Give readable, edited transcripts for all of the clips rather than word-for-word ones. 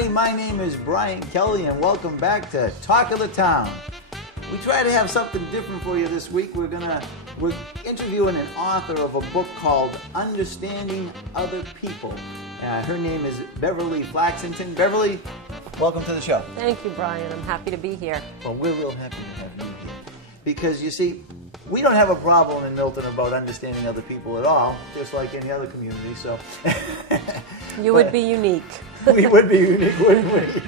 everybody. My name is Brian Kelley, and welcome back to Talk of the Town. We try to have something different for you this week. We're interviewing an author of a book called Understanding Other People. Her name is Beverly Flaxington. Beverly, welcome to the show. Thank you, Brian. I'm happy to be here. Well, we're real happy to have you here. Because, you see, we don't have a problem in Milton about understanding other people at all, just like any other community, so... You would be unique. We would be unique, wouldn't we?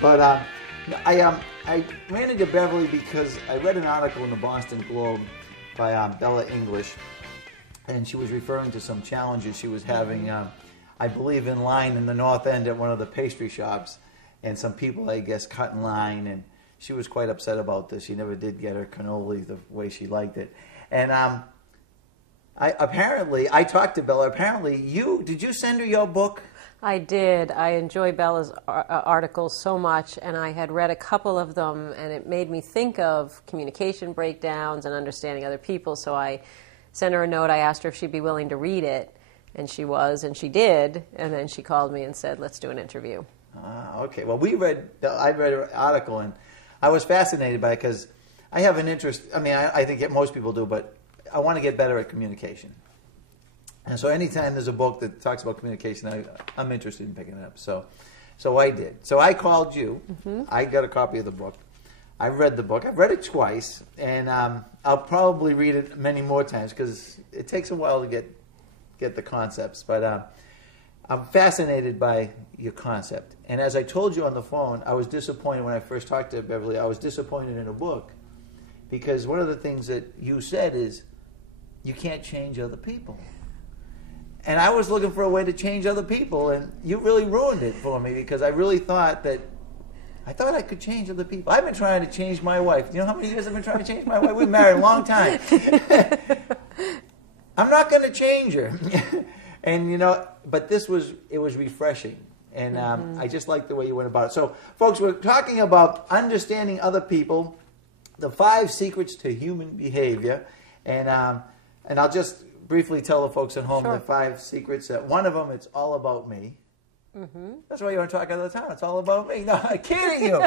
But I ran into Beverly because I read an article in the Boston Globe by Bella English, and she was referring to some challenges she was having, I believe, in line in the North End at one of the pastry shops, and some people, I guess, cut in line, and she was quite upset about this. She never did get her cannoli the way she liked it. And I talked to Bella. Apparently, did you send her your book? I did. I enjoy Bella's articles so much, and I had read a couple of them, and it made me think of communication breakdowns and understanding other people. So I sent her a note. I asked her if she'd be willing to read it, and she was, and she did. And then she called me and said, "Let's do an interview." Okay. Well, I read her article, and I was fascinated by it because I have an interest. I mean, I think most people do, but I want to get better at communication. And so anytime there's a book that talks about communication, I'm interested in picking it up. So I did. So I called you. Mm-hmm. I got a copy of the book. I read the book. I've read it twice, and I'll probably read it many more times because it takes a while to get the concepts. But I'm fascinated by your concept. And as I told you on the phone, I was disappointed when I first talked to Beverly. I was disappointed in a book because one of the things that you said is you can't change other people. And I was looking for a way to change other people, and you really ruined it for me because I really thought I could change other people. I've been trying to change my wife. You know how many years I've been trying to change my wife? We've been married a long time. I'm not going to change her. And, but it was refreshing. And I just like the way you went about it. So, folks, we're talking about understanding other people, the 5 secrets to human behavior. And I'll just briefly tell the folks at home the 5 secrets. One of them, it's all about me. Mm-hmm. That's why you want to talk all the time. It's all about me. No, I'm kidding you.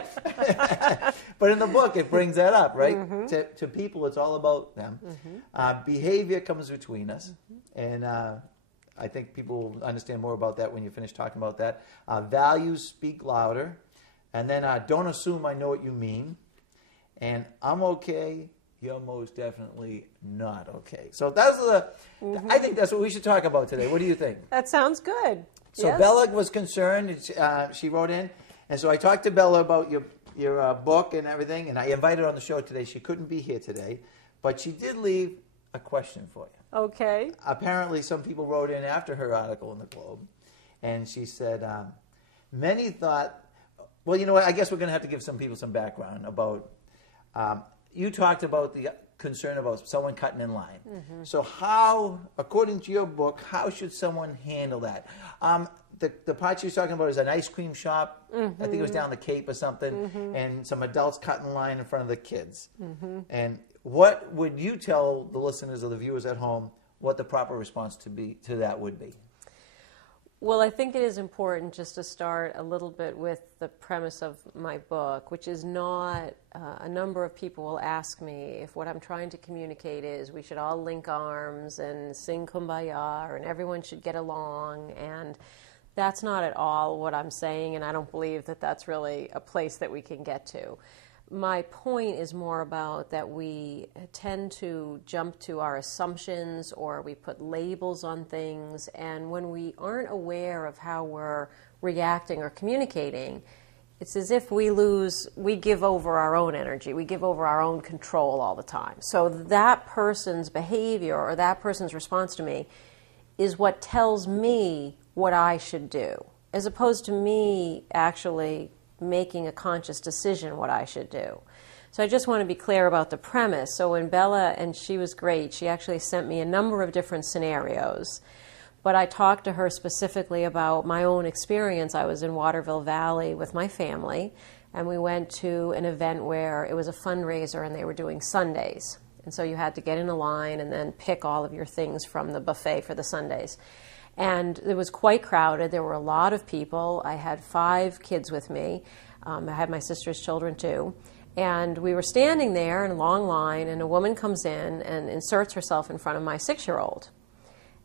But in the book, it brings that up, right? Mm-hmm. To people, it's all about them. Mm-hmm. Behavior comes between us. Mm-hmm. And I think people will understand more about that when you finish talking about that. Values speak louder. And then don't assume I know what you mean. And I'm okay. You're most definitely not okay. So I think that's what we should talk about today. What do you think? That sounds good. So yes. Bella was concerned. She wrote in. And so I talked to Bella about your book and everything. And I invited her on the show today. She couldn't be here today. But she did leave a question for you. Okay. Apparently some people wrote in after her article in the Globe. And she said, many thought, well, you know what? I guess we're going to have to give some people some background about... you talked about the concern about someone cutting in line. Mm-hmm. So how, according to your book, how should someone handle that? The part she was talking about is an ice cream shop. Mm-hmm. I think it was down the Cape or something, mm-hmm. and some adults cutting in line in front of the kids. Mm-hmm. And what would you tell the listeners or the viewers at home what the proper response to that would be? Well, I think it is important just to start a little bit with the premise of my book, which is not, a number of people will ask me if what I'm trying to communicate is we should all link arms and sing Kumbaya and everyone should get along, and that's not at all what I'm saying, and I don't believe that that's really a place that we can get to. My point is more about that we tend to jump to our assumptions or we put labels on things, and when we aren't aware of how we're reacting or communicating, it's as if we give over our own energy, we give over our own control all the time. So that person's behavior or that person's response to me is what tells me what I should do, as opposed to me actually making a conscious decision what I should do. So I just want to be clear about the premise. So when Bella, and she was great, she actually sent me a number of different scenarios, but I talked to her specifically about my own experience. I was in Waterville Valley with my family, and we went to an event where it was a fundraiser and they were doing sundaes. And so you had to get in a line and then pick all of your things from the buffet for the sundaes. And it was quite crowded. There were a lot of people. I had 5 kids with me. I had my sister's children too. And we were standing there in a long line, and a woman comes in and inserts herself in front of my 6-year-old.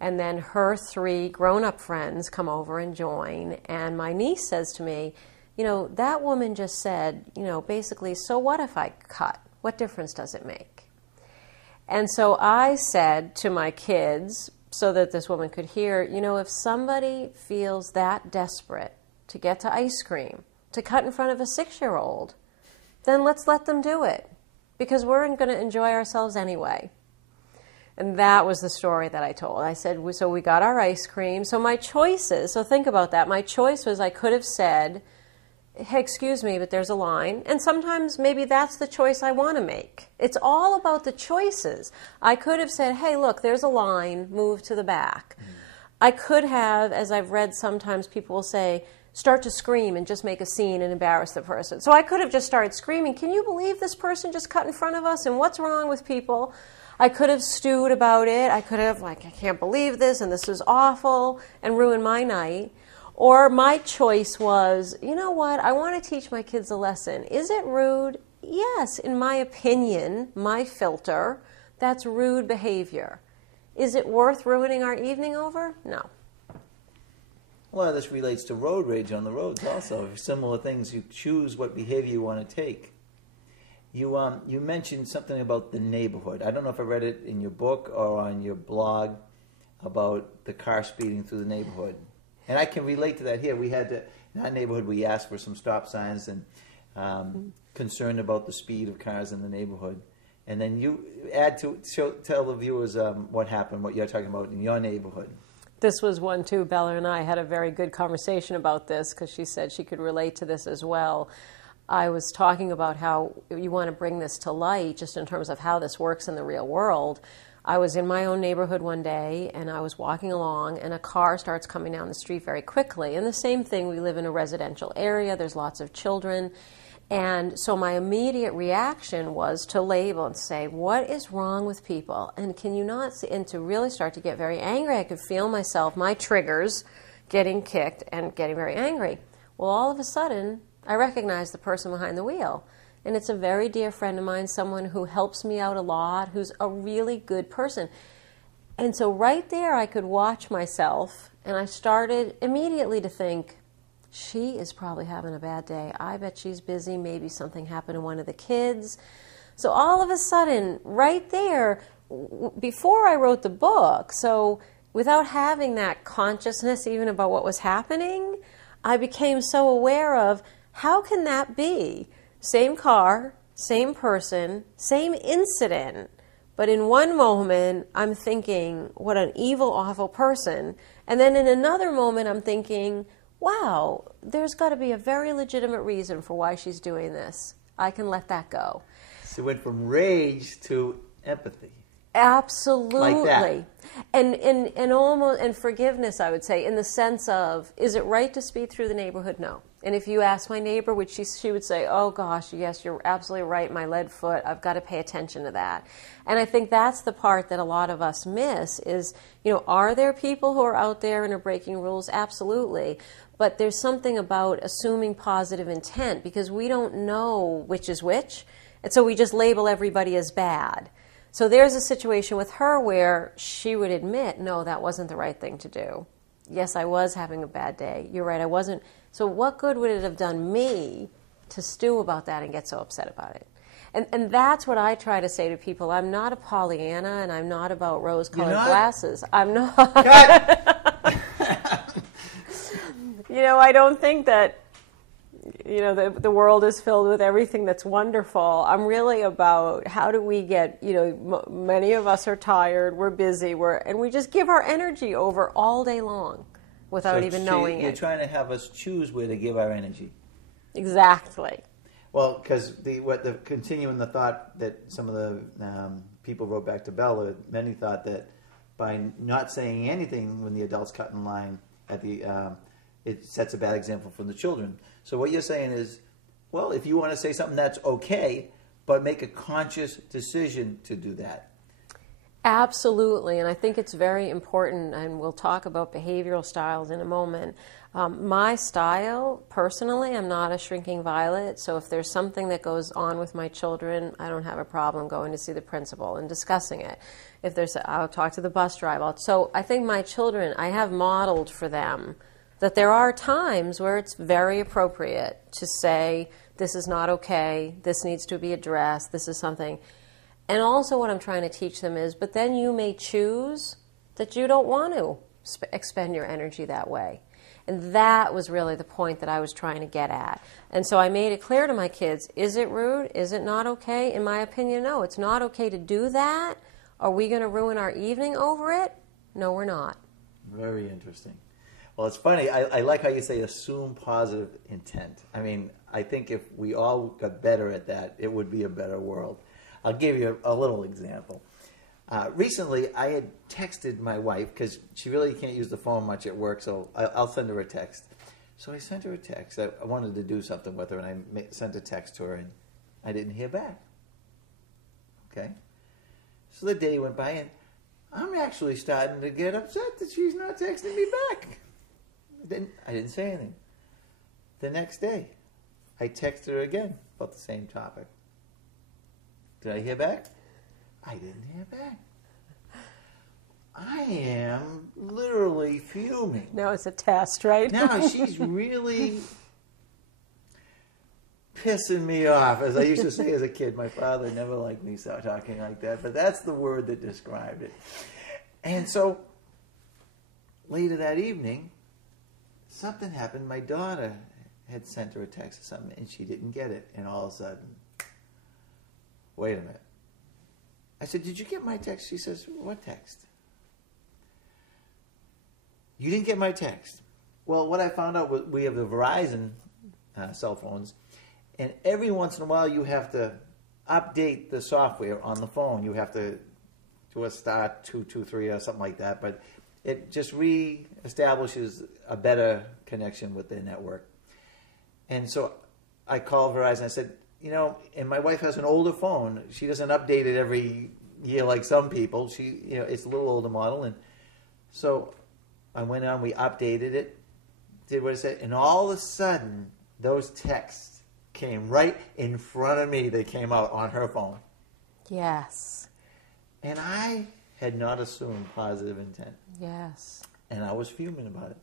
And then her 3 grown-up friends come over and join. And my niece says to me, you know, that woman just said, you know, basically, so what if I cut? What difference does it make? And so I said to my kids, so that this woman could hear, you know, if somebody feels that desperate to get to ice cream, to cut in front of a 6-year-old, then let's let them do it, because we're going to enjoy ourselves anyway. And that was the story that I told. I said, so we got our ice cream. So my choices, so think about that. My choice was I could have said, hey, excuse me, but there's a line. And sometimes maybe that's the choice I want to make. It's all about the choices. I could have said, hey, look, there's a line, move to the back. I could have, as I've read sometimes, people will say, start to scream and just make a scene and embarrass the person. So I could have just started screaming, can you believe this person just cut in front of us? And what's wrong with people? I could have stewed about it. I could have, like, I can't believe this, and this is awful, and ruin my night. Or my choice was, you know what, I want to teach my kids a lesson. Is it rude? Yes, in my opinion, my filter, that's rude behavior. Is it worth ruining our evening over? No. A lot of this relates to road rage on the roads also. Similar things. You choose what behavior you want to take. You mentioned something about the neighborhood. I don't know if I read it in your book or on your blog about the car speeding through the neighborhood. And I can relate to that here. We had in our neighborhood, we asked for some stop signs and concerned about the speed of cars in the neighborhood. And then you tell the viewers what happened, what you're talking about in your neighborhood. This was one too. Bella and I had a very good conversation about this because she said she could relate to this as well. I was talking about how you want to bring this to light just in terms of how this works in the real world. I was in my own neighborhood one day, and I was walking along, and a car starts coming down the street very quickly. And the same thing, we live in a residential area, there's lots of children. And so my immediate reaction was to label and say, what is wrong with people? And can you not see, and to really start to get very angry. I could feel myself, my triggers, getting kicked and getting very angry. Well, all of a sudden, I recognize the person behind the wheel. And it's a very dear friend of mine, someone who helps me out a lot, who's a really good person. And so right there, I could watch myself, and I started immediately to think, she is probably having a bad day. I bet she's busy. Maybe something happened to one of the kids. So all of a sudden, right there, before I wrote the book, so without having that consciousness even about what was happening, I became so aware of, how can that be? Same car, same person, same incident, but in one moment I'm thinking, what an evil, awful person. And then in another moment I'm thinking, wow, there's got to be a very legitimate reason for why she's doing this. I can let that go. So it went from rage to empathy. Absolutely. Like that. And almost, and forgiveness, I would say, in the sense of, is it right to speed through the neighborhood? No. And if you ask my neighbor, which she would say, oh gosh, yes, you're absolutely right, my lead foot, I've got to pay attention to that. And I think that's the part that a lot of us miss is, you know, are there people who are out there and are breaking rules? Absolutely. But there's something about assuming positive intent because we don't know which is which. And so we just label everybody as bad. So there's a situation with her where she would admit, no, that wasn't the right thing to do. Yes, I was having a bad day. You're right, I wasn't. So what good would it have done me to stew about that and get so upset about it? And that's what I try to say to people. I'm not a Pollyanna, and I'm not about rose-colored glasses. I'm not. You know, I don't think that, you know, the world is filled with everything that's wonderful. I'm really about how do we get, you know, many of us are tired, we're busy, and we just give our energy over all day long without even knowing it. You're trying to have us choose where to give our energy. Exactly. Well, because continuing the thought that some of the people wrote back to Bella, many thought that by not saying anything when the adults cut in line at the it sets a bad example for the children. So what you're saying is, well, if you want to say something, that's okay, but make a conscious decision to do that. Absolutely, and I think it's very important, and we'll talk about behavioral styles in a moment. My style, personally, I'm not a shrinking violet, so if there's something that goes on with my children, I don't have a problem going to see the principal and discussing it. If there's, I'll talk to the bus driver. So I think my children, I have modeled for them that there are times where it's very appropriate to say, this is not okay, this needs to be addressed, this is something. And also what I'm trying to teach them is, but then you may choose that you don't want to expend your energy that way. And that was really the point that I was trying to get at. And so I made it clear to my kids, is it rude? Is it not okay? In my opinion, no. It's not okay to do that. Are we going to ruin our evening over it? No, we're not. Very interesting. Well, it's funny. I like how you say assume positive intent. I mean, I think if we all got better at that, it would be a better world. I'll give you a little example. Recently, I had texted my wife, because she really can't use the phone much at work, so I'll send her a text. So I sent her a text. I wanted to do something with her, and I sent a text to her, and I didn't hear back. Okay? So the day went by, and I'm actually starting to get upset that she's not texting me back. I didn't say anything. The next day, I texted her again about the same topic. Did I hear back? I didn't hear back. I am literally fuming. Now it's a test, right? Now she's really pissing me off. As I used to say as a kid, my father never liked me talking like that, but that's the word that described it. And so later that evening, something happened. My daughter had sent her a text or something, and she didn't get it. And all of a sudden, wait a minute. I said, did you get my text? She says, what text? You didn't get my text. Well, what I found out was we have the Verizon cell phones, and every once in a while you have to update the software on the phone. You have to do a star 223 or something like that, but it just re-establishes a better connection with the network. And so I called Verizon. I said, you know, and my wife has an older phone. She doesn't update it every year like some people. She, you know, it's a little older model. And so I went on, we updated it, did what I said, and all of a sudden, those texts came right in front of me. They came out on her phone. Yes. And I had not assumed positive intent. Yes. And I was fuming about it.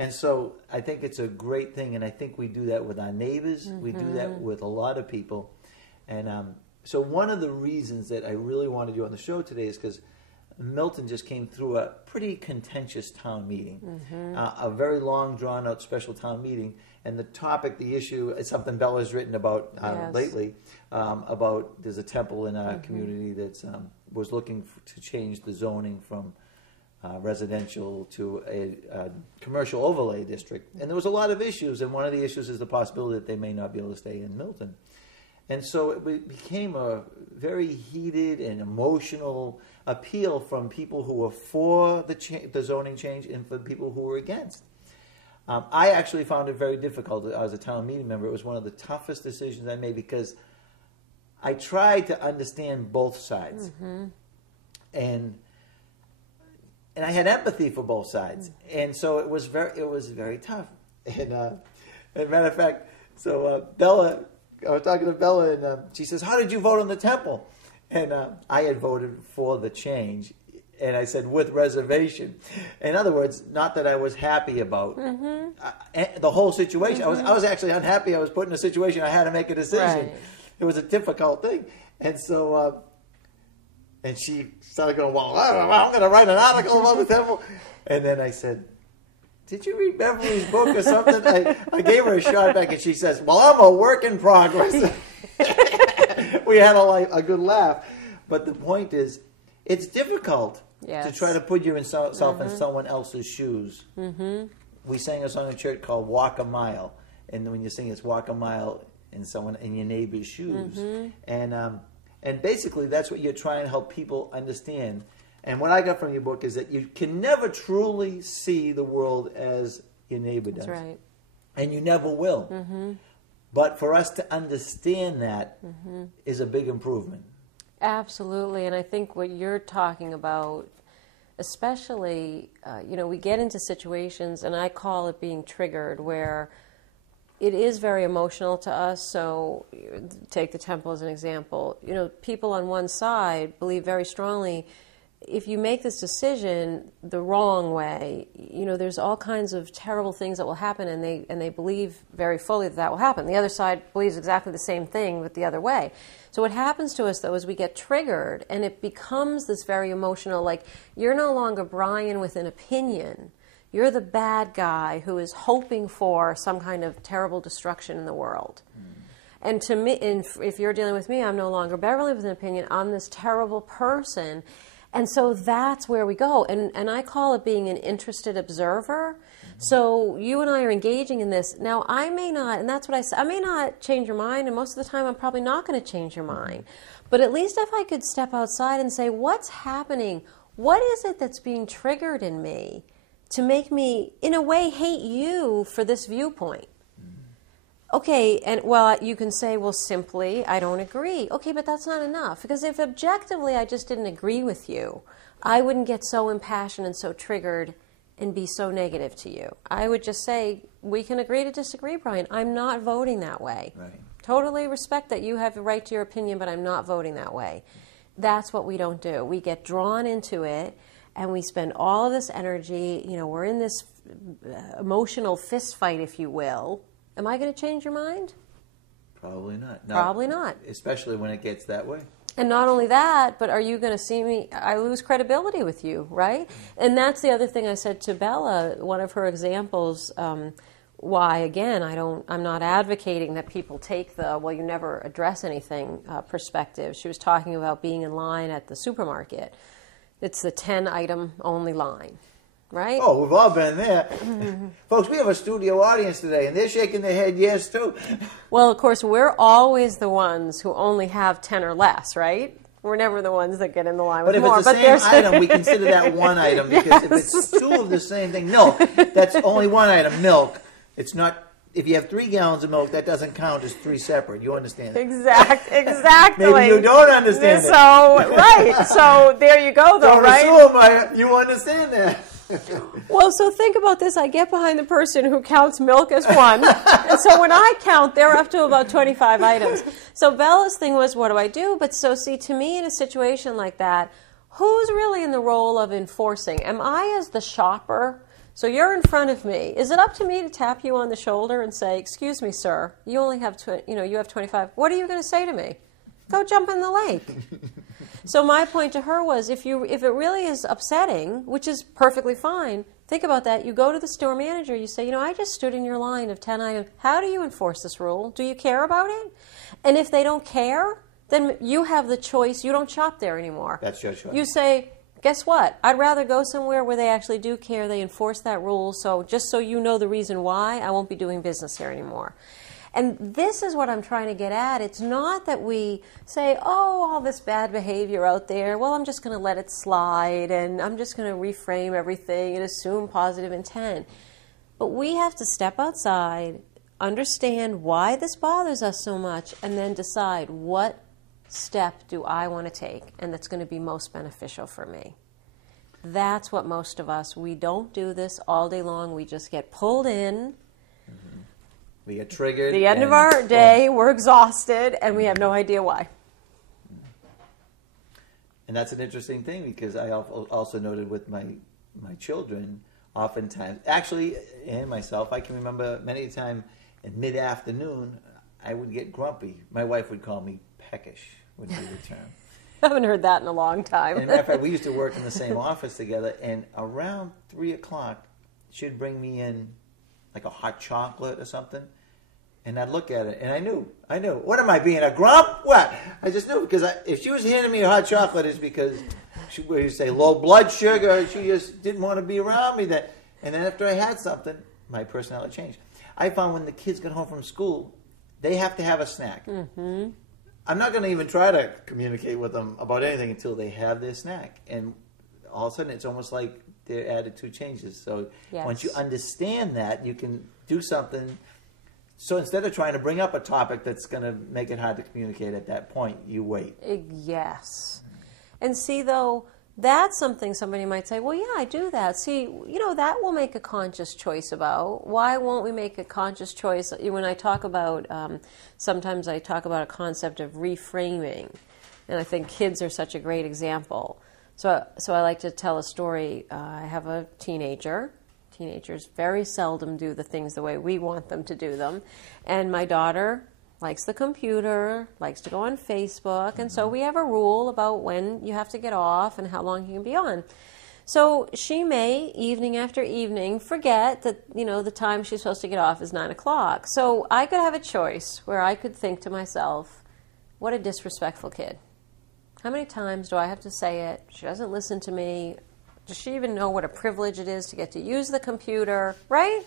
And so I think it's a great thing, and I think we do that with our neighbors. Mm-hmm. We do that with a lot of people. And so one of the reasons that I really wanted you on the show today is because Milton just came through a pretty contentious town meeting, a very long, drawn-out special town meeting. And the topic, the issue, is something Bella's written about lately, about there's a temple in our community that was looking to change the zoning from residential to a commercial overlay district. And there was a lot of issues, and one of the issues is the possibility that they may not be able to stay in Milton. And so it became a very heated and emotional appeal from people who were for the zoning change and for people who were against. I actually found it very difficult as a town meeting member. It was one of the toughest decisions I made because I tried to understand both sides. And I had empathy for both sides, and so it was very tough. And as a matter of fact, so Bella, I was talking to Bella, and she says, "How did you vote on the temple?" And I had voted for the change, and I said with reservation. In other words, not that I was happy about the whole situation. I was actually unhappy. I was put in a situation I had to make a decision. Right. It was a difficult thing, and so. And she started going, well, I'm going to write an article about the temple. And then I said, did you read Beverly's book or something? I gave her a shot back, and she says, well, I'm a work in progress. We had a good laugh. But the point is, it's difficult to try to put yourself in someone else's shoes. We sang a song in church called Walk a Mile. And when you sing, it's walk a mile in your neighbor's shoes. And basically, that's what you're trying to help people understand. And what I got from your book is that you can never truly see the world as your neighbor does. That's right. And you never will. But for us to understand that is a big improvement. Absolutely, and I think what you're talking about, especially, we get into situations, and I call it being triggered, where it is very emotional to us. So take the temple as an example. People on one side believe very strongly, if you make this decision the wrong way, there's all kinds of terrible things that will happen, and they believe very fully that will happen. The other side believes exactly the same thing, but the other way. So what happens to us, though, is we get triggered, and it becomes this very emotional, like, you're no longer Brian with an opinion. You're the bad guy who is hoping for some kind of terrible destruction in the world. And to me, if you're dealing with me, I'm no longer Beverly with an opinion. I'm this terrible person. And so that's where we go. And I call it being an interested observer. So you and I are engaging in this. Now, I may not, and that's what I said, I may not change your mind, and most of the time I'm probably not going to change your mind. But at least if I could step outside and say, what's happening? What is it that's being triggered in me to make me, in a way, hate you for this viewpoint? Okay, and you can say, well, simply, I don't agree. Okay, but that's not enough. Because if objectively I just didn't agree with you, I wouldn't get so impassioned and so triggered and be so negative to you. I would just say, we can agree to disagree, Brian. I'm not voting that way. Right. Totally respect that you have the right to your opinion, but I'm not voting that way. That's what we don't do. We get drawn into it, and we spend all of this energy. We're in this emotional fist fight, if you will. Am I going to change your mind? Probably not. Probably not. Especially when it gets that way. And not only that, but are you going to see me? I lose credibility with you, right? And that's the other thing I said to Bella. One of her examples, why again I'm not advocating that people take the you never address anything perspective. She was talking about being in line at the supermarket. It's the 10-item only line. Right? Oh, we've all been there. Folks, we have a studio audience today, and they're shaking their head yes, too. Well, of course, we're always the ones who only have 10 or less, right? We're never the ones that get in the line with more. But if it's the same item, we consider that one item, because yes. If it's two of the same thing, milk, that's only one item, milk. It's not... If you have 3 gallons of milk, that doesn't count as 3 separate. You understand it? Exactly. Maybe you don't understand it. Right. So there you go, though, right? Don't assume you understand that. Well, so think about this. I get behind the person who counts milk as one. And so when I count, they're up to about 25 items. So Bella's thing was, what do I do? But so see, to me, in a situation like that, who's really in the role of enforcing? Am I as the shopper? So you're in front of me. Is it up to me to tap you on the shoulder and say, excuse me, sir, you only have, you have 25. What are you going to say to me? Go jump in the lake. So my point to her was, if it really is upsetting, which is perfectly fine, think about that. You go to the store manager, you say, I just stood in your line of 10 items. How do you enforce this rule? Do you care about it? And if they don't care, then you have the choice. You don't shop there anymore. That's your choice. You say, guess what? I'd rather go somewhere where they actually do care. They enforce that rule. So just so you know the reason why, I won't be doing business here anymore. And this is what I'm trying to get at. It's not that we say, all this bad behavior out there, well, I'm just going to let it slide, and I'm just going to reframe everything and assume positive intent. But we have to step outside, understand why this bothers us so much, and then decide what step do I want to take, and that's going to be most beneficial for me. That's what most of us, we don't do this all day long. We just get pulled in. We get triggered. The end of our day, we're exhausted, and we have no idea why. And that's an interesting thing, because I also noted with my children, oftentimes, actually, and myself, I can remember many a time in mid-afternoon, I would get grumpy. My wife would call me peckish, would be the term. I haven't heard that in a long time. And as a matter of fact, we used to work in the same office together, and around 3 o'clock, she'd bring me in like a hot chocolate or something. And I'd look at it, and I knew. What am I, being a grump? What? I just knew, because if she was handing me a hot chocolate, it's because she would say low blood sugar. She just didn't want to be around me. And then after I had something, my personality changed. I found when the kids get home from school, they have to have a snack. Mm-hmm. I'm not going to even try to communicate with them about anything until they have their snack. And all of a sudden, it's almost like their attitude changes. So yes. Once you understand that, you can do something So instead of trying to bring up a topic that's going to make it hard to communicate at that point, you wait. Yes. And see, though, that's something somebody might say, well, yeah, I do that. See, that we'll make a conscious choice about. Why won't we make a conscious choice? When I talk about, sometimes I talk about a concept of reframing, and I think kids are such a great example. So I like to tell a story. I have a teenager. Teenagers very seldom do the things the way we want them to do them. And my daughter likes the computer, likes to go on Facebook, and so we have a rule about when you have to get off and how long you can be on. So she may, evening after evening, forget that, the time she's supposed to get off is 9 o'clock. So I could have a choice where I could think to myself, what a disrespectful kid. How many times do I have to say it? She doesn't listen to me. Does she even know what a privilege it is to get to use the computer, right?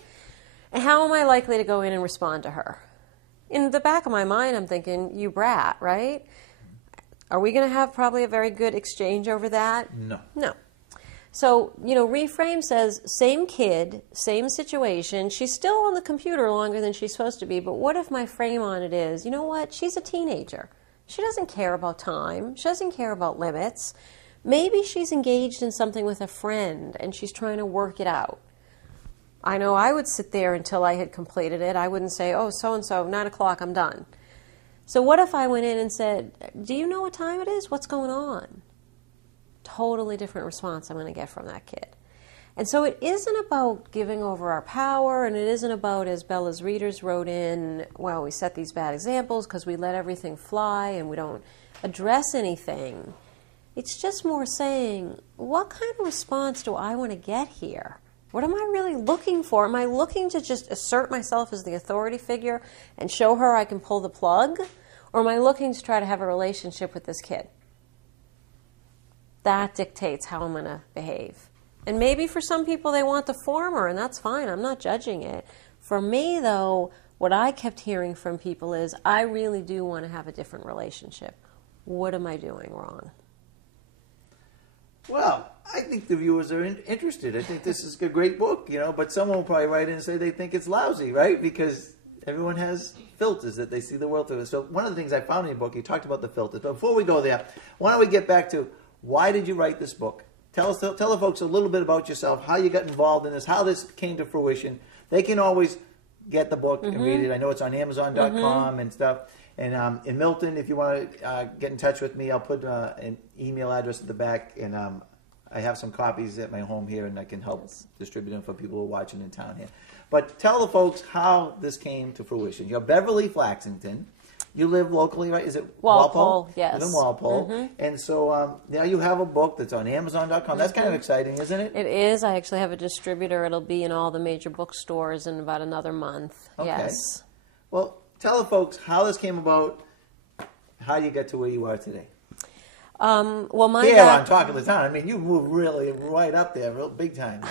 And how am I likely to go in and respond to her? In the back of my mind, I'm thinking, you brat, right? Are we going to have probably a very good exchange over that? No. No. So, Reframe says, same kid, same situation. She's still on the computer longer than she's supposed to be, but what if my frame on it is, you know what? She's a teenager. She doesn't care about time. She doesn't care about limits. Maybe she's engaged in something with a friend and she's trying to work it out. I know I would sit there until I had completed it. I wouldn't say, oh, so-and-so, 9 o'clock, I'm done. So what if I went in and said, do you know what time it is? What's going on? Totally different response I'm going to get from that kid. And so it isn't about giving over our power, and it isn't about, as Bella's readers wrote in, well, we set these bad examples because we let everything fly and we don't address anything. It's just more saying, what kind of response do I want to get here? What am I really looking for? Am I looking to just assert myself as the authority figure and show her I can pull the plug? Or am I looking to try to have a relationship with this kid? That dictates how I'm going to behave. And maybe for some people they want the former, and that's fine. I'm not judging it. For me, though, what I kept hearing from people is, I really do want to have a different relationship. What am I doing wrong? Well, I think the viewers are interested. I think this is a great book, but someone will probably write in and say they think it's lousy, right? Because everyone has filters that they see the world through. So one of the things I found in your book, you talked about the filters. But before we go there, why don't we get back to why did you write this book? Tell the folks a little bit about yourself, how you got involved in this, how this came to fruition. They can always get the book and read it. I know it's on Amazon.com and stuff. And in Milton, if you want to get in touch with me, I'll put an email address at the back, and I have some copies at my home here, and I can help distribute them for people who are watching in town here. But tell the folks how this came to fruition. You're Beverly Flaxington. You live locally, right? Is it Walpole? Yes. You live in Walpole. And so now you have a book that's on Amazon.com. That's kind of exciting, isn't it? It is. I actually have a distributor. It'll be in all the major bookstores in about another month. Okay. Yes. Well, tell the folks how this came about, how you got to where you are today. Well, my here on Talk of the Town. I mean, you moved really right up there, real big time.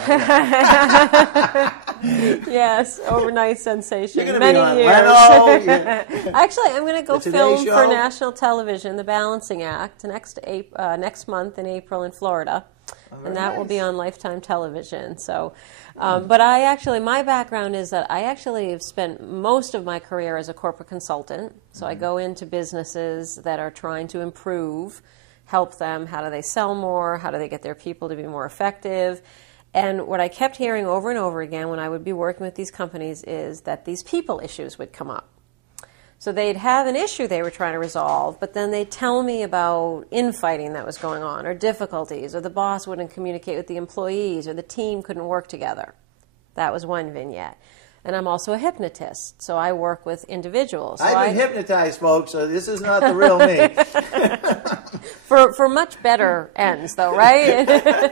Yes, overnight sensation. You're Many be on years. Leno, Actually, I'm going to go film Show. for national television, The Balancing Act, next month in April in Florida. And that will be on Lifetime Television. So, but my background is that I actually have spent most of my career as a corporate consultant. So I go into businesses that are trying to improve, help them. How do they sell more? How do they get their people to be more effective? And what I kept hearing over and over again when I would be working with these companies is that these people issues would come up. So they'd have an issue they were trying to resolve, but then they'd tell me about infighting that was going on, or difficulties, or the boss wouldn't communicate with the employees, or the team couldn't work together. That was one vignette. And I'm also a hypnotist, so I work with individuals. So I've been hypnotized, folks, so this is not the real me. For much better ends, though, right?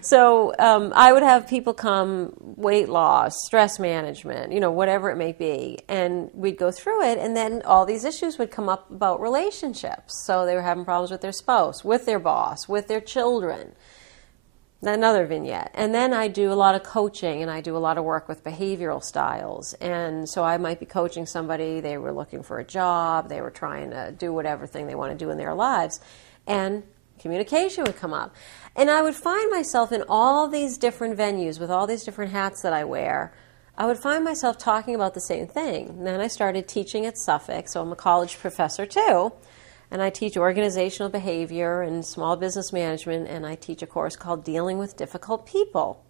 So I would have people come, weight loss, stress management, whatever it may be, and we'd go through it, and then all these issues would come up about relationships. So they were having problems with their spouse, with their boss, with their children. Another vignette. And then I do a lot of coaching, and I do a lot of work with behavioral styles. And so I might be coaching somebody, they were looking for a job, they were trying to do whatever thing they want to do in their lives, and communication would come up. And I would find myself in all these different venues with all these different hats that I wear, I would find myself talking about the same thing. And then I started teaching at Suffolk, so I'm a college professor too. And I teach organizational behavior and small business management, and I teach a course called Dealing with Difficult People.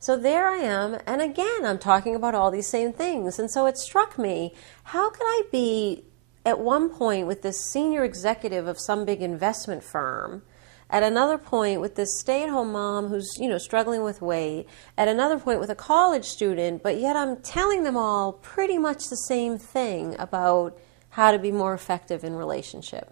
So there I am, and again, I'm talking about all these same things. And so it struck me, how could I be at one point with this senior executive of some big investment firm, at another point with this stay-at-home mom who's, struggling with weight, at another point with a college student, but yet I'm telling them all pretty much the same thing about how to be more effective in relationship.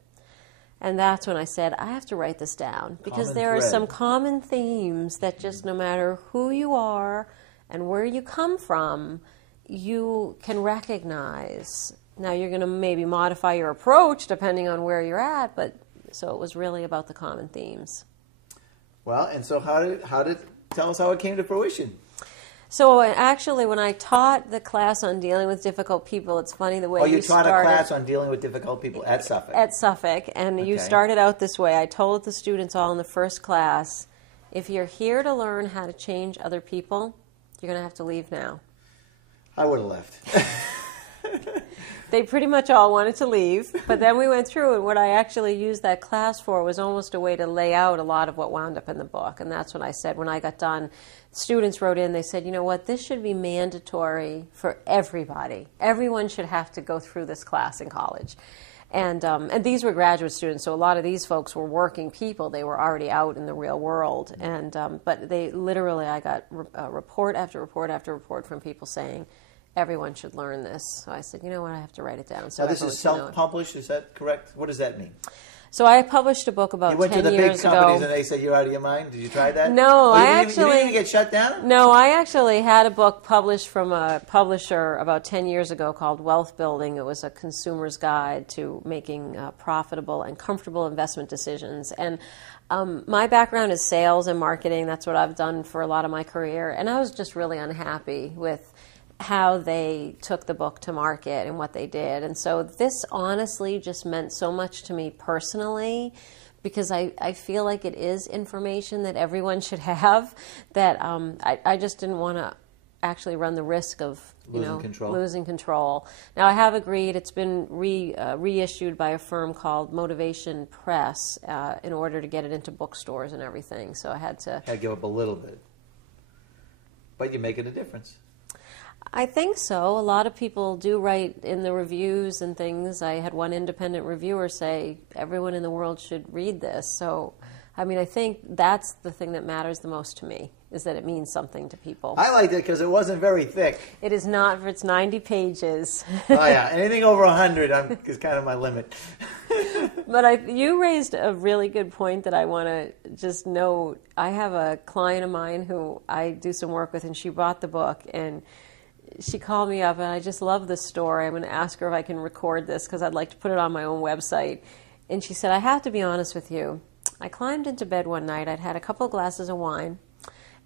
And that's when I said, I have to write this down, because there are some common themes that just no matter who you are and where you come from, you can recognize. Now you're going to maybe modify your approach depending on where you're at, but so it was really about the common themes. Well, and so tell us how it came to fruition. So actually, when I taught the class on dealing with difficult people, it's funny the way you taught a class on dealing with difficult people at Suffolk. At Suffolk, and you started out this way. I told the students all in the first class, if you're here to learn how to change other people, you're going to have to leave now. I would have left. They pretty much all wanted to leave, but then we went through, and what I actually used that class for was almost a way to lay out a lot of what wound up in the book. And that's when I said, when I got done, students wrote in, they said, you know what, this should be mandatory for everybody. Everyone should have to go through this class in college. And these were graduate students, so a lot of these folks were working people. They were already out in the real world. And but they literally, I got report after report after report from people saying, everyone should learn this. So I said, you know what, I have to write it down. So now, this is self-published, is that correct? What does that mean? So I published a book about 10 years ago. You went to the big companies and they said you're out of your mind? Did you try that? No, you didn't even get shut down? No, I actually had a book published from a publisher about 10 years ago called Wealth Building. It was a consumer's guide to making profitable and comfortable investment decisions. And my background is sales and marketing. That's what I've done for a lot of my career. And I was just really unhappy with how they took the book to market and what they did. And so this honestly just meant so much to me personally, because I feel like it is information that everyone should have, that I just didn't want to actually run the risk of losing control. Now I have agreed, it's been reissued by a firm called Motivation Press in order to get it into bookstores and everything. So I had to give up a little bit. But you're making a difference. I think so. A lot of people do write in the reviews and things. I had one independent reviewer say, everyone in the world should read this. So, I mean, I think that's the thing that matters the most to me, is that it means something to people. I liked it because it wasn't very thick. It is not, it's 90 pages. Oh, yeah. Anything over 100 is kind of my limit. But you raised a really good point that I want to just note. I have a client of mine who I do some work with, and she bought the book, and she called me up, and I just love this story. I'm going to ask her if I can record this because I'd like to put it on my own website. And she said, I have to be honest with you. I climbed into bed one night. I'd had a couple of glasses of wine,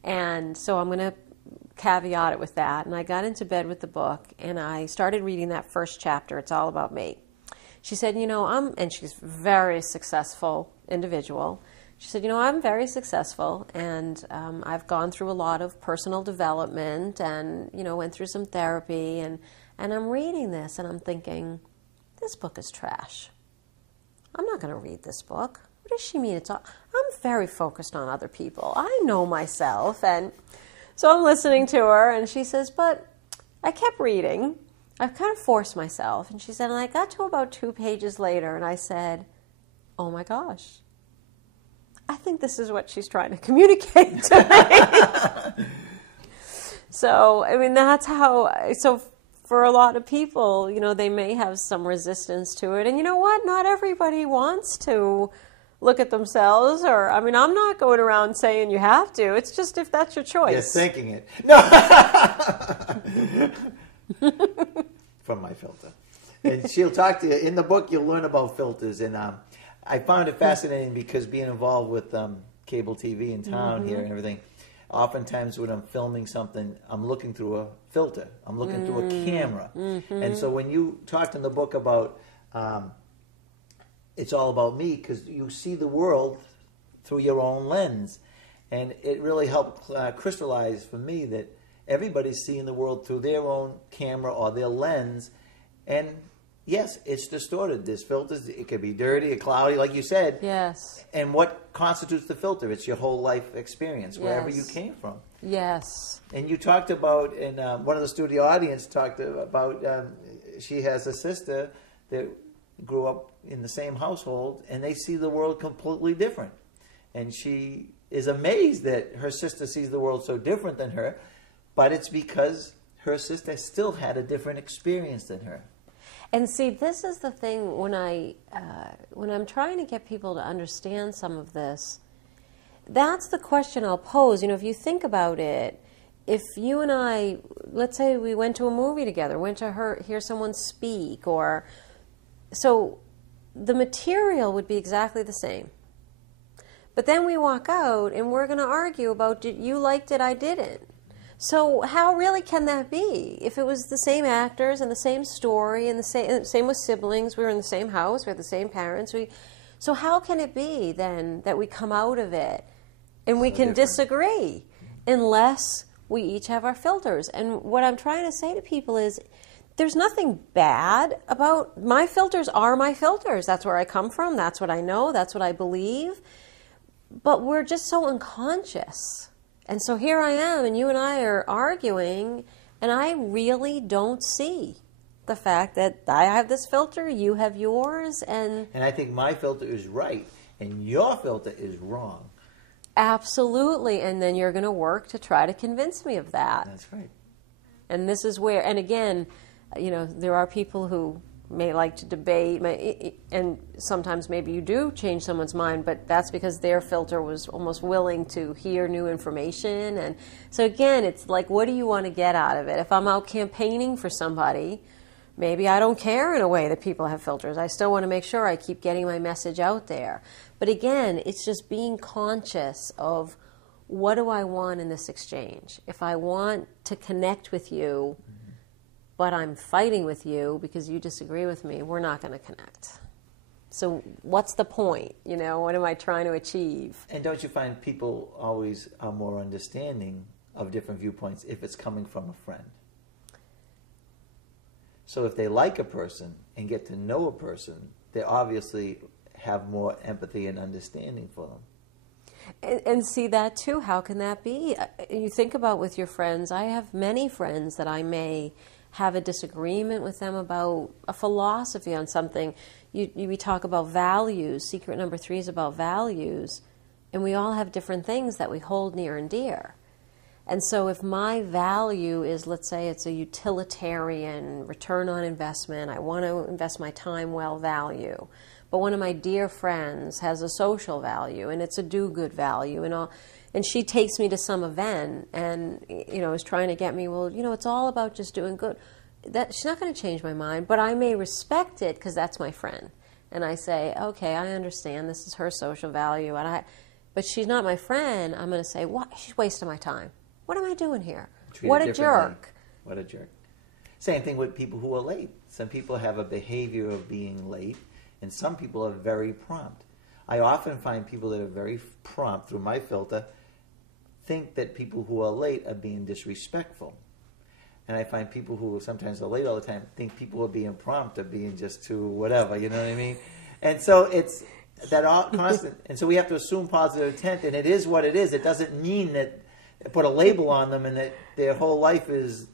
and so I'm going to caveat it with that. And I got into bed with the book, and I started reading that first chapter. It's all about me. She said, and she's a very successful individual. She said, I'm very successful, and I've gone through a lot of personal development and, went through some therapy, and I'm reading this, and I'm thinking, this book is trash. I'm not going to read this book. What does she mean? I'm very focused on other people. I know myself, and so I'm listening to her, and she says, but I kept reading. I kind of forced myself, and she said, and I got to about 2 pages later, and I said, oh my gosh. I think this is what she's trying to communicate to me. So, I mean, that's how, so for a lot of people, they may have some resistance to it. And you know what? Not everybody wants to look at themselves, I'm not going around saying you have to. It's just if that's your choice. You're thinking it. No. From my filter. And she'll talk to you. In the book, you'll learn about filters, and I found it fascinating because being involved with cable TV in town here and everything, oftentimes when I'm filming something, I'm looking through a filter. I'm looking through a camera. And so when you talked in the book about it's all about me, because you see the world through your own lens. And it really helped crystallize for me that everybody's seeing the world through their own camera or their lens. And yes, it's distorted. There's filters. It could be dirty or cloudy, like you said. Yes. And what constitutes the filter? It's your whole life experience, wherever you came from. Yes. And you talked about, and one of the studio audience talked about, she has a sister that grew up in the same household, and they see the world completely different. And she is amazed that her sister sees the world so different than her, but it's because her sister still had a different experience than her. And see, this is the thing when I'm trying to get people to understand some of this. That's the question I'll pose. You know, if you think about it, if you and I, let's say we went to a movie together, went to hear someone speak, or so the material would be exactly the same. But then we walk out and we're going to argue about, did you liked it, I didn't. So how really can that be? If it was the same actors and the same story and the same with siblings, we were in the same house, we had the same parents. So how can it be then that we come out of it and we can disagree unless we each have our filters? And what I'm trying to say to people is there's nothing bad about my filters are my filters. That's where I come from. That's what I know. That's what I believe. But we're just so unconscious. And so here I am, and you and I are arguing, and I really don't see the fact that I have this filter, you have yours, and I think my filter is right, and your filter is wrong. Absolutely, and then you're going to work to try to convince me of that. That's right. And this is where, and again, you know, there are people who may like to debate, and sometimes maybe you do change someone's mind, but that's because their filter was almost willing to hear new information. And so again, it's like, what do you want to get out of it? If I'm out campaigning for somebody, maybe I don't care in a way that people have filters. I still want to make sure I keep getting my message out there. But again, it's just being conscious of, what do I want in this exchange? If I want to connect with you, but I'm fighting with you because you disagree with me, we're not going to connect. So what's the point? You know, what am I trying to achieve? And don't you find people always are more understanding of different viewpoints if it's coming from a friend? So if they like a person and get to know a person, they obviously have more empathy and understanding for them. And see that too, how can that be? You think about with your friends, I have many friends that I may have a disagreement with them about a philosophy on something. We talk about values. Secret number 3 is about values. And we all have different things that we hold near and dear. And so if my value is, let's say it's a utilitarian, return on investment, I want to invest my time well value. But one of my dear friends has a social value, and it's a do-good value, and all. And she takes me to some event and, you know, is trying to get me, well, you know, it's all about just doing good. She's not going to change my mind, but I may respect it because that's my friend. And I say, okay, I understand this is her social value, but she's not my friend. I'm going to say, what? She's wasting my time. What am I doing here? What a jerk. What a jerk. Same thing with people who are late. Some people have a behavior of being late, and some people are very prompt. I often find people that are very prompt through my filter think that people who are late are being disrespectful. And I find people who sometimes are late all the time think people are being prompt or being just too whatever, you know what I mean? And so it's that constant, and so we have to assume positive intent, and it is what it is. It doesn't mean that put a label on them and that their whole life is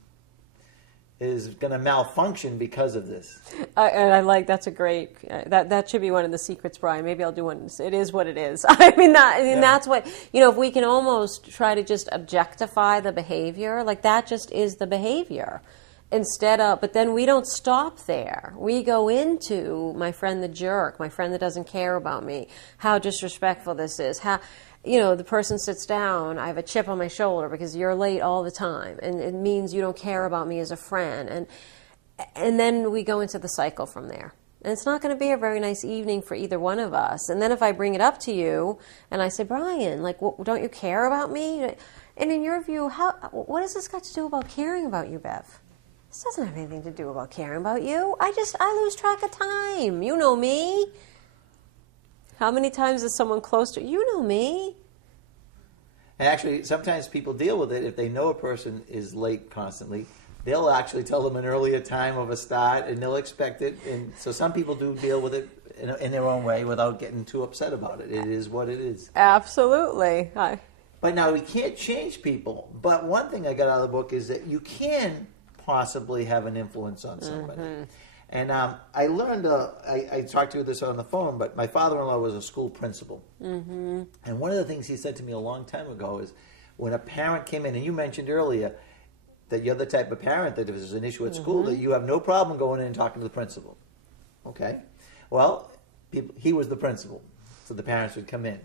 going to malfunction because of this. And I like, that's a great, that should be one of the secrets, Brian. Maybe I'll do one. It is what it is. That's what, you know, if we can almost try to just objectify the behavior, like that just is the behavior. But then we don't stop there. We go into my friend the jerk, my friend that doesn't care about me, how disrespectful this is, how, you know, the person sits down, I have a chip on my shoulder because you're late all the time, and it means you don't care about me as a friend. And then we go into the cycle from there. And it's not going to be a very nice evening for either one of us. And then if I bring it up to you and I say, Brian, like, don't you care about me? And in your view, what has this got to do about caring about you, Bev? This doesn't have anything to do about caring about you. I lose track of time. You know me. How many times is someone close to you? You know me. And actually, sometimes people deal with it if they know a person is late constantly. They'll actually tell them an earlier time of a start, and they'll expect it. And so some people do deal with it in their own way without getting too upset about it. It is what it is. Absolutely. But now we can't change people. But one thing I got out of the book is that you can possibly have an influence on somebody. Mm-hmm. And I learned, I talked to this on the phone, but my father-in-law was a school principal. Mm-hmm. And one of the things he said to me a long time ago is when a parent came in, and you mentioned earlier that you're the type of parent that if there's an issue at school, that you have no problem going in and talking to the principal. Okay? Well, he was the principal, so the parents would come in.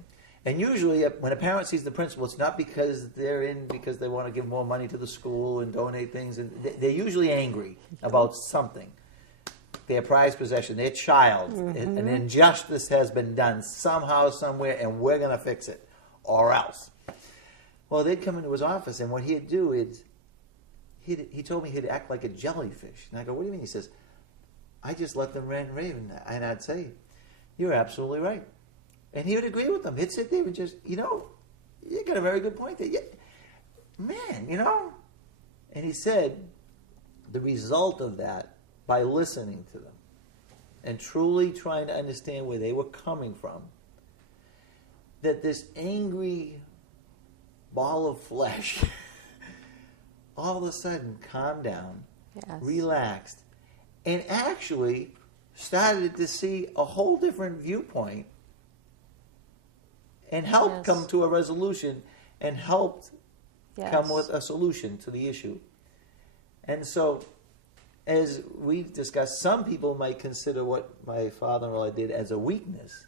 And usually when a parent sees the principal, it's not because they're in because they want to give more money to the school and donate things. And they're usually angry about something. Their prized possession, their child, an injustice has been done somehow, somewhere, and we're going to fix it, or else. Well, they'd come into his office, and what he'd do is, he told me he'd act like a jellyfish. And I go, what do you mean? He says, I just let them rant and rave. And I'd say, you're absolutely right. And he would agree with them. He'd sit there and just, you got a very good point there. Yeah, man, And he said, the result of that, by listening to them and truly trying to understand where they were coming from, that this angry ball of flesh all of a sudden calmed down, relaxed, and actually started to see a whole different viewpoint and helped come to a resolution and helped come with a solution to the issue. And so, as we discussed, some people might consider what my father-in-law did as a weakness.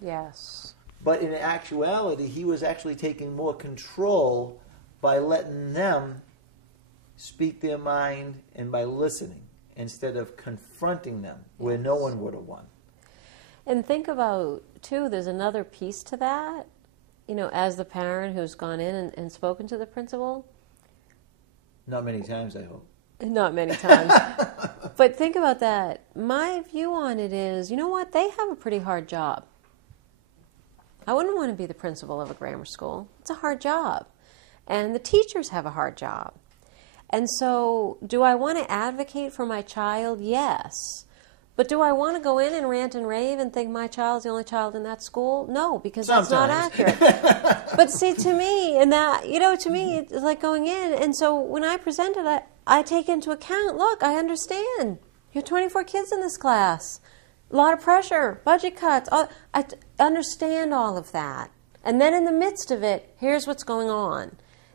Yes. But in actuality, he was actually taking more control by letting them speak their mind and by listening instead of confronting them where no one would have won. And think about, too, there's another piece to that. As the parent who's gone in and spoken to the principal. Not many times, I hope. Not many times. But think about that. My view on it is, you know what? They have a pretty hard job. I wouldn't want to be the principal of a grammar school. It's a hard job. And the teachers have a hard job. And so, do I want to advocate for my child? Yes. But do I want to go in and rant and rave and think my child's the only child in that school? No, because that's not accurate. But see, to me, to me, it's like going in. And so when I present it, I take into account, look, I understand. You have 24 kids in this class. A lot of pressure, budget cuts. I understand all of that. And then in the midst of it, here's what's going on.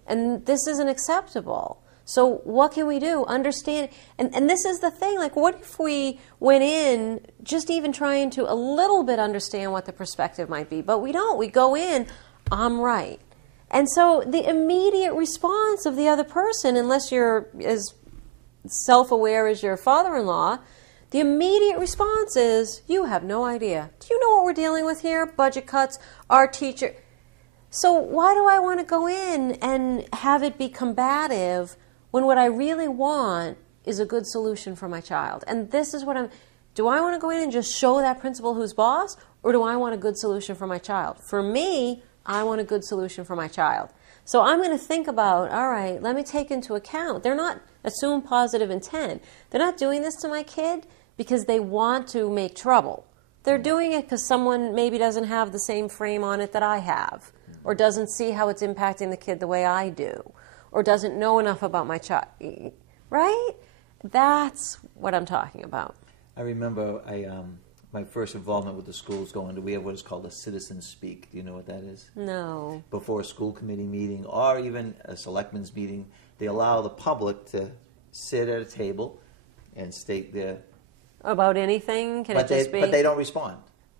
And this isn't acceptable. So what can we do? Understand. And this is the thing. Like, what if we went in just even trying to a little bit understand what the perspective might be? But we don't. We go in, I'm right. And so the immediate response of the other person, unless you're as self-aware as your father-in-law, the immediate response is, you have no idea. Do you know what we're dealing with here? Budget cuts, our teacher. So why do I want to go in and have it be combative when what I really want is a good solution for my child? And this is what do I want to go in and just show that principal who's boss, or do I want a good solution for my child? For me, I want a good solution for my child. So I'm going to think about, all right, let me take into account. They're not, assume positive intent. They're not doing this to my kid because they want to make trouble. They're doing it because someone maybe doesn't have the same frame on it that I have, or doesn't see how it's impacting the kid the way I do, or doesn't know enough about my child. Right? That's what I'm talking about. I remember my first involvement with the schools we have what is called a citizen speak. Do you know what that is? No. Before a school committee meeting or even a selectmen's meeting, they allow the public to sit at a table and state their... About anything? But they don't respond.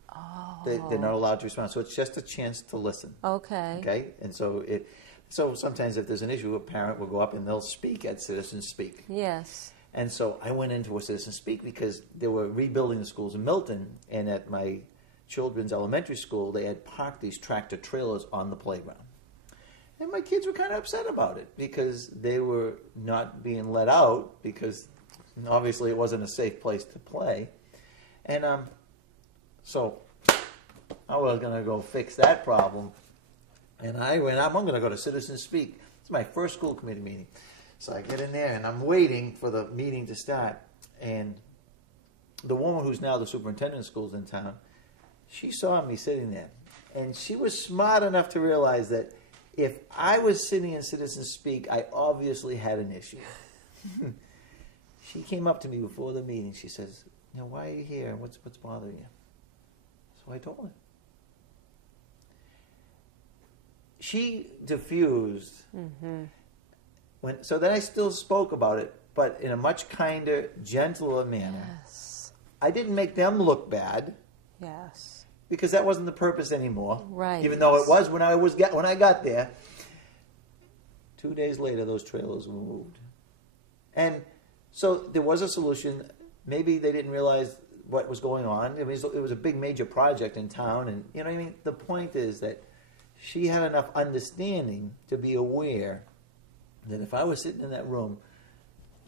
Oh. They're not allowed to respond. So it's just a chance to listen. Okay. Okay? And so sometimes if there's an issue, a parent will go up and they'll speak at Citizen Speak. Yes. And so I went into a Citizen Speak because they were rebuilding the schools in Milton, and at my children's elementary school, they had parked these tractor trailers on the playground. And my kids were kind of upset about it because they were not being let out because obviously it wasn't a safe place to play. And so I was going to go fix that problem. And I went, I'm going to go to Citizen Speak. It's my first school committee meeting. So I get in there, and I'm waiting for the meeting to start. And the woman who's now the superintendent of schools in town, she saw me sitting there. And she was smart enough to realize that if I was sitting in Citizen Speak, I obviously had an issue. She came up to me before the meeting. She says, "Now, why are you here? What's bothering you?" So I told her. She diffused. So then I still spoke about it, but in a much kinder, gentler manner. Yes. I didn't make them look bad. Yes. Because that wasn't the purpose anymore. Right. Even though it was when I got there. 2 days later, those trailers were moved. And so there was a solution. Maybe they didn't realize what was going on. It was a big, major project in town. And, you know what I mean? The point is that she had enough understanding to be aware that if I was sitting in that room,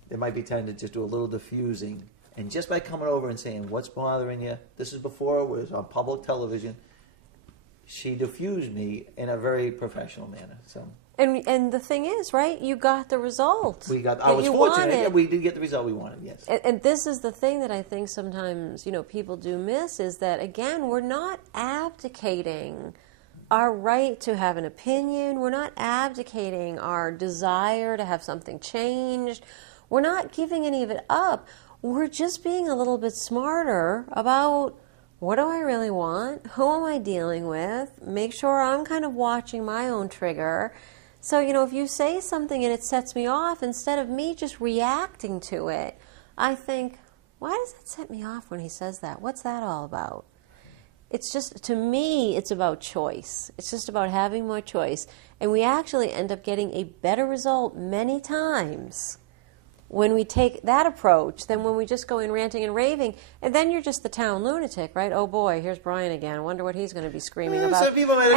there might be time to just do a little diffusing. And just by coming over and saying, "What's bothering you?" This is before it was on public television. She diffused me in a very professional manner. So. And the thing is, right? You got the result. I was fortunate. Yeah, we did get the result we wanted. Yes. And this is the thing that I think sometimes people do miss is that again we're not abdicating our right to have an opinion. We're not abdicating our desire to have something changed. We're not giving any of it up. We're just being a little bit smarter about what do I really want? Who am I dealing with? Make sure I'm kind of watching my own trigger. So, if you say something and it sets me off, instead of me just reacting to it, I think, why does it set me off when he says that? What's that all about? It's just, to me, it's about choice. It's just about having more choice. And we actually end up getting a better result many times when we take that approach than when we just go in ranting and raving, and then you're just the town lunatic, right? Oh boy, here's Brian again. I wonder what he's going to be screaming about. Some people might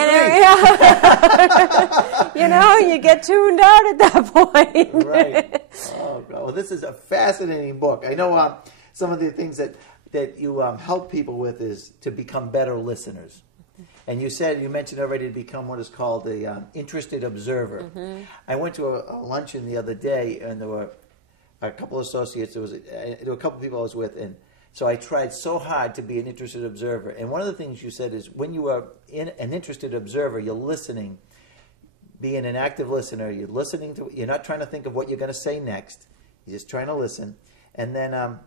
agree. You get tuned out at that point. Right. Oh, God. Well, this is a fascinating book. I know some of the things that you help people with is to become better listeners. And you mentioned already to become what is called the interested observer. I went to a luncheon the other day, and there were a couple of associates. There were a couple of people I was with, and so I tried so hard to be an interested observer. And one of the things you said is when you are an interested observer, you're listening, being an active listener. You're listening to. You're not trying to think of what you're going to say next. You're just trying to listen. And then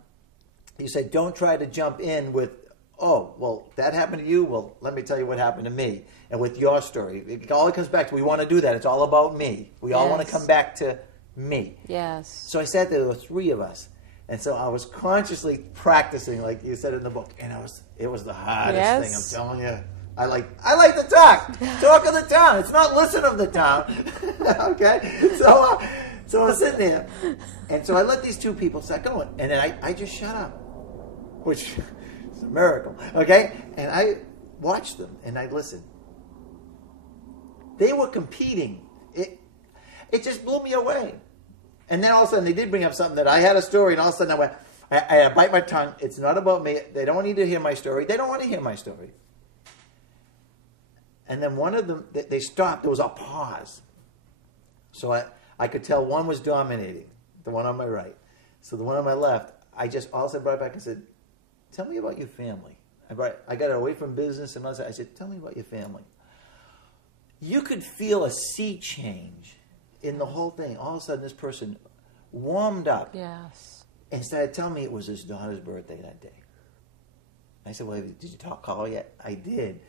you said, don't try to jump in with, "Oh, well, that happened to you. Well, let me tell you what happened to me." And with your story, it all comes back to we want to do that. It's all about me. We all want to come back to me. Yes. So I sat there were three of us, and so I was consciously practicing, like you said in the book, and it was the hardest thing. I'm telling you. I like to talk of the town. It's not listen of the town. Okay, so I was sitting there, and so I let these two people start going, and then I just shut up, which is a miracle. Okay, and I watched them and I listened. They were competing. It just blew me away. And then all of a sudden, they did bring up something that I had a story, and all of a sudden I went, I had to bite my tongue. It's not about me. They don't need to hear my story. They don't want to hear my story. And then one of them, they stopped. There was a pause. So I could tell one was dominating, the one on my right. So the one on my left, I just all of a sudden brought back and said, "Tell me about your family." I got away from business, and I said, "Tell me about your family." You could feel a sea change in the whole thing. All of a sudden, this person warmed up. Yes. And started telling me it was his daughter's birthday that day. I said, "Well, did you call yet?" I did.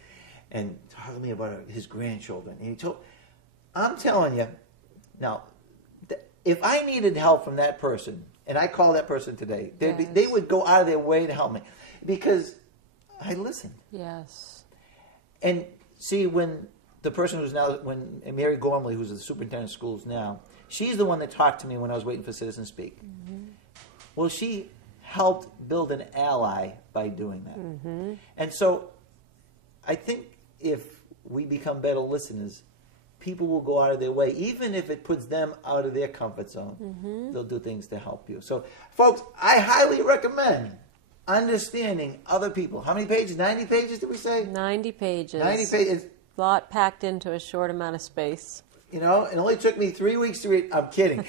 And talking to me about his grandchildren. And I'm telling you, now, if I needed help from that person, and I call that person today, they would go out of their way to help me. Because I listened. Yes. And see, when the person who's now, when Mary Gormley, who's the superintendent of schools now, she's the one that talked to me when I was waiting for Citizen Speak. Mm-hmm. Well, she helped build an ally by doing that. Mm-hmm. And so I think if we become better listeners, people will go out of their way, even if it puts them out of their comfort zone. Mm-hmm. They'll do things to help you. So, folks, I highly recommend understanding other people. How many pages? 90 pages, did we say? 90 pages. 90 pages. lot packed into a short amount of space. You know, it only took me 3 weeks to read. I'm kidding.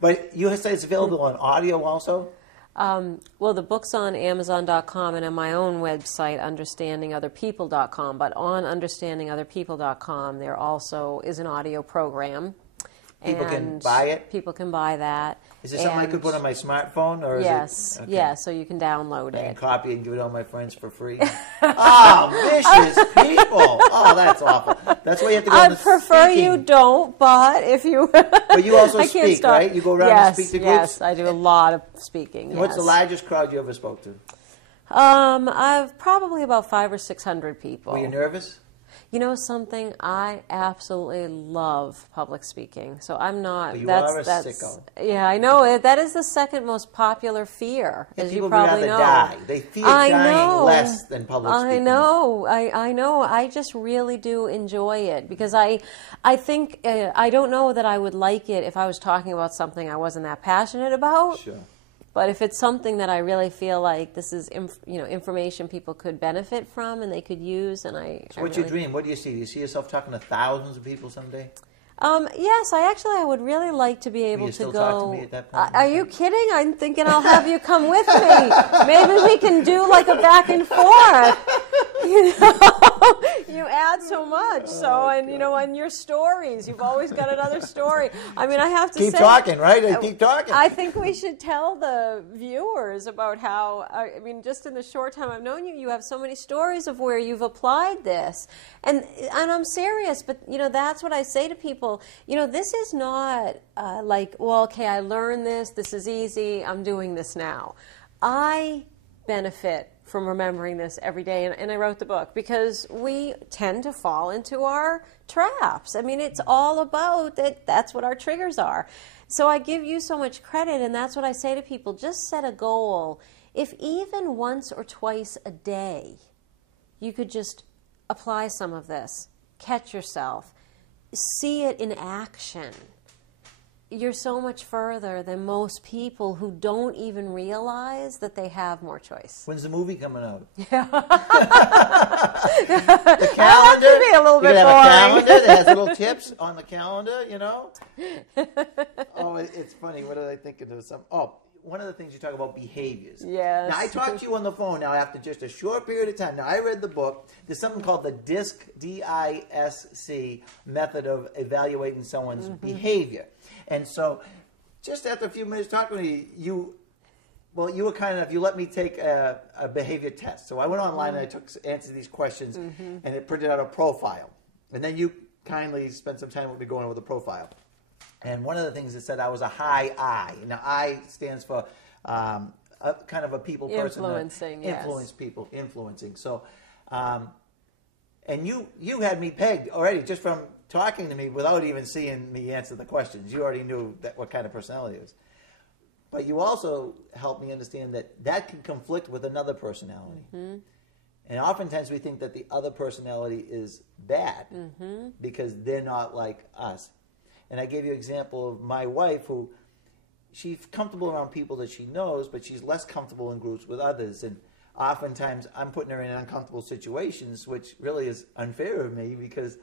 But you say it's available on audio also? Well, the book's on Amazon.com and on my own website, understandingotherpeople.com. But on understandingotherpeople.com, there also is an audio program. People can buy it? People can buy that. Is it something I could put on my smartphone? Or yes, is it, okay. yes, so you can download I it. can copy it and give it to all my friends for free. Oh, vicious people. Oh, that's awful. That's why you have to go I to prefer speaking. you don't, but if you... But you also I can't speak, stop. right? You go around and speak to groups? Yes, I do a lot of speaking. What's the yes. largest crowd you ever spoke to? I've probably about 500 or 600 people. Were you nervous? You know something? I absolutely love public speaking. So I'm not. But you that's, are a sicko. Yeah, I know it. That is the second most popular fear, as you probably know. People would rather die. They fear dying less than public speaking. I know. I know. I just really do enjoy it because I think I don't know that I would like it if I was talking about something I wasn't that passionate about. Sure. But if it's something that I really feel like this is information people could benefit from and they could use, and So what's your dream? What do you see? Do you see yourself talking to thousands of people someday? Yes, I would really like to be able to still go. talk to me at that point? Are you kidding? I'm thinking I'll have you come with me. Maybe we can do like a back and forth. You know, you add so much. And your stories, you've always got another story. I mean, I have to keep say, talking, right? Keep talking. I think we should tell the viewers about how, just in the short time I've known you, you have so many stories of where you've applied this. And I'm serious, but, that's what I say to people. This is not I learned this is easy, I'm doing this now. I benefit from remembering this every day, and I wrote the book because we tend to fall into our traps. I mean, it's all about that. That's what our triggers are. So I give you so much credit, and that's what I say to people. Just set a goal. If even once or twice a day, you could just apply some of this, catch yourself, see it in action, you're so much further than most people who don't even realize that they have more choice. When's the movie coming out? Yeah. The calendar. That could be a little bit boring. A calendar that has little tips on the calendar, Oh, it's funny. What did I think of this? One of the things you talk about behaviors. Yes. Now, I talked to you on the phone now after just a short period of time. Now, I read the book. There's something called the DISC, D-I-S-C, method of evaluating someone's behavior. And so, just after a few minutes talking to you were kind enough. You let me take a behavior test. So I went online and I answered these questions, and it printed out a profile. And then you kindly spent some time with me going over the profile. And one of the things it said I was a high I. Now, I stands for kind of a people person. Influencing, yes. Influencing. So, and you had me pegged already just from talking to me without even seeing me answer the questions. You already knew what kind of personality it was. But you also helped me understand that can conflict with another personality. Mm-hmm. And oftentimes we think that the other personality is bad because they're not like us. And I gave you an example of my wife who she's comfortable around people that she knows, but she's less comfortable in groups with others. And oftentimes I'm putting her in uncomfortable situations, which really is unfair of me because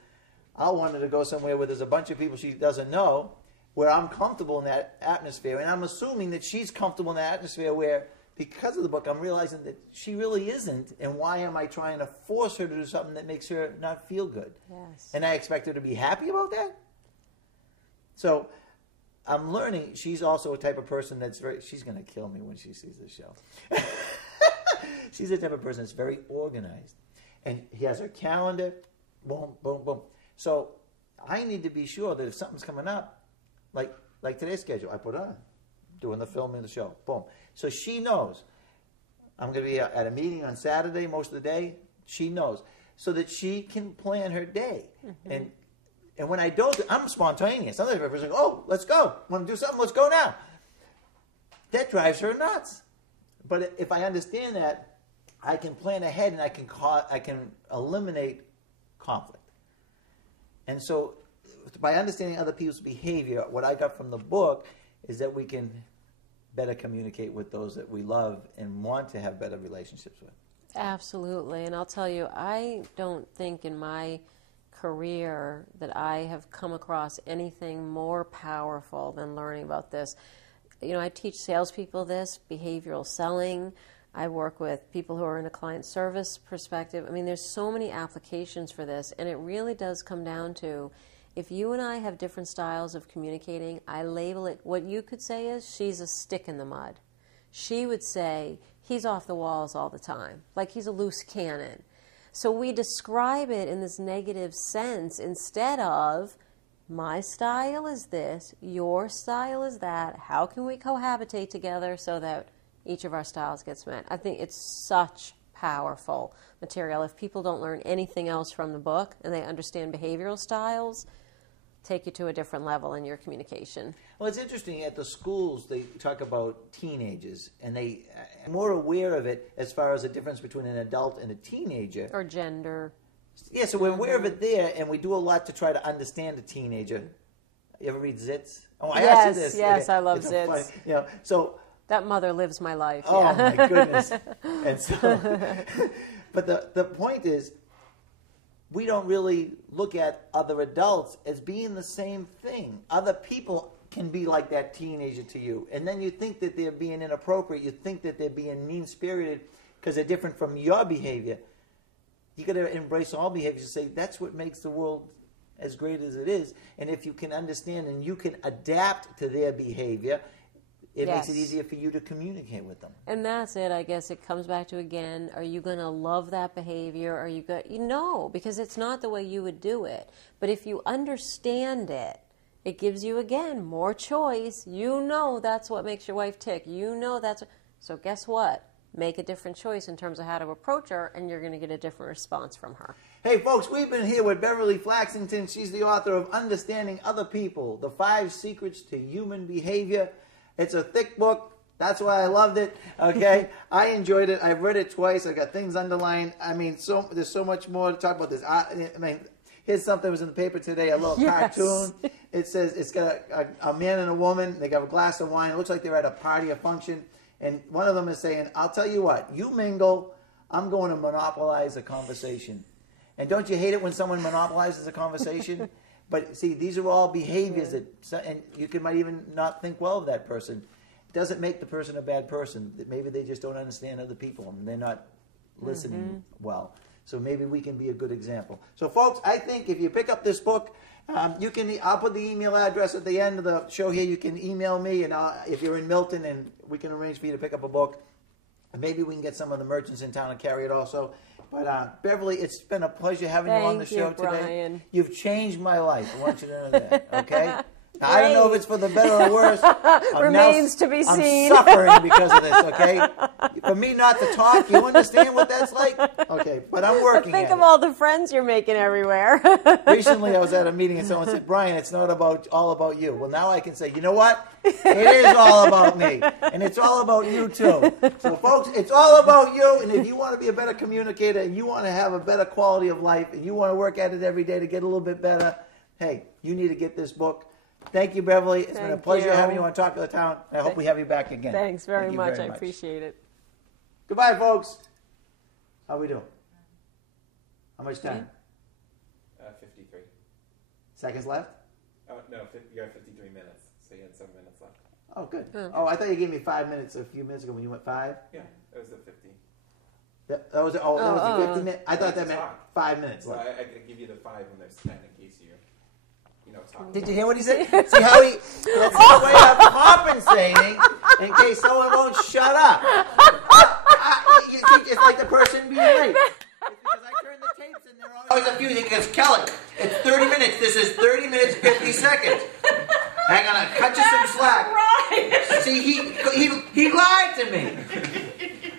I'll want her to go somewhere where there's a bunch of people she doesn't know, where I'm comfortable in that atmosphere. And I'm assuming that she's comfortable in that atmosphere where, because of the book, I'm realizing that she really isn't. And why am I trying to force her to do something that makes her not feel good? Yes. And I expect her to be happy about that? So I'm learning she's also a type of person she's going to kill me when she sees this show. She's the type of person that's very organized. And he has her calendar, boom, boom, boom. So I need to be sure that if something's coming up, like today's schedule, I put on, doing the filming of the show, boom. So she knows I'm going to be at a meeting on Saturday most of the day. She knows. So that she can plan her day. Mm-hmm. And when I don't, I'm spontaneous. Other people are like, oh, let's go. Want to do something? Let's go now. That drives her nuts. But if I understand that, I can plan ahead and I can eliminate conflict. And so by understanding other people's behavior, what I got from the book is that we can better communicate with those that we love and want to have better relationships with. Absolutely. And I'll tell you, I don't think in my career that I have come across anything more powerful than learning about this. You know, I teach salespeople this, behavioral selling. I work with people who are in a client service perspective. I mean, there's so many applications for this, and it really does come down to, if you and I have different styles of communicating, I label it, what you could say is, she's a stick in the mud. She would say, he's off the walls all the time, like he's a loose cannon. So we describe it in this negative sense instead of, my style is this, your style is that, how can we cohabitate together so that each of our styles gets met? I think it's such powerful material. If people don't learn anything else from the book and they understand behavioral styles, take you to a different level in your communication. Well, it's interesting, at the schools they talk about teenagers, and they are more aware of it as far as the difference between an adult and a teenager. Or gender. Yeah, so we're aware of it there, and we do a lot to try to understand a teenager. You ever read Zits? Oh, I asked you this. Yes, I love it's Zits. Funny, you know, so that mother lives my life. Oh, yeah. my goodness. And so, but the point is, we don't really look at other adults as being the same thing. Other people can be like that teenager to you. And then you think that they're being inappropriate. You think that they're being mean-spirited because they're different from your behavior. You got to embrace all behaviors and say, that's what makes the world as great as it is. And if you can understand and you can adapt to their behavior, it makes it easier for you to communicate with them. And that's it, I guess. It comes back to, again, are you going to love that behavior? Are you going to, no, because it's not the way you would do it. But if you understand it, it gives you, again, more choice. You know that's what makes your wife tick. You know that's, so guess what? Make a different choice in terms of how to approach her, and you're going to get a different response from her. Hey, folks, we've been here with Beverly Flaxington. She's the author of Understanding Other People, The 5 Secrets to Human Behavior. It's a thick book. That's why I loved it. Okay, I enjoyed it. I've read it twice. I got things underlined. I mean, there's so much more to talk about this. I mean, here's something that was in the paper today. A little cartoon. It says it's got a man and a woman. They got a glass of wine. It looks like they're at a party or function. And one of them is saying, "I'll tell you what. You mingle. I'm going to monopolize a conversation." And don't you hate it when someone monopolizes a conversation? But see, these are all behaviors that, and you might even not think well of that person. It doesn't make the person a bad person. Maybe they just don't understand other people and they're not listening well. So maybe we can be a good example. So, folks, I think if you pick up this book, you can. I'll put the email address at the end of the show here. You can email me, and if you're in Milton, and we can arrange for you to pick up a book. And maybe we can get some of the merchants in town and carry it also. But Beverly, it's been a pleasure having you on the show today. Brian. You've changed my life. I want you to know that. Okay. Now, I don't know if it's for the better or worse. Remains to be seen. I'm suffering because of this, okay? For me not to talk, you understand what that's like? Okay, but I'm working Think of all the friends you're making everywhere. Recently, I was at a meeting and someone said, "Brian, it's not all about you." Well, now I can say, you know what? It is all about me, and it's all about you too. So, folks, it's all about you, and if you want to be a better communicator and you want to have a better quality of life and you want to work at it every day to get a little bit better, hey, you need to get this book. Thank you, Beverly. It's been a pleasure having you on Talk of the Town. I hope we have you back again. Thanks very much. I appreciate it. Goodbye, folks. How we doing? How much time? 53. Seconds left? Oh, no, you got 53 minutes, so you had 7 minutes left. Oh, good. Oh, I thought you gave me 5 minutes a few minutes ago when you went 5. Yeah, it was at 50. That was a 50 minute. I thought that meant 5 minutes So left. I could give you the 5 when there's 10 in case you talk. Did you hear what he said? See how that's the way of compensating in case someone won't shut up. You see, it's like the person being late. It's because I turned the tapes and they're always confusing because Kelly, it's 30 minutes. This is 30 minutes, 50 seconds. Hang on, I'll cut you some slack. Right. See, he lied to me.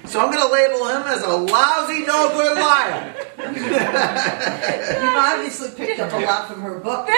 So I'm going to label him as a lousy, no good liar. You've obviously picked up a lot from her book.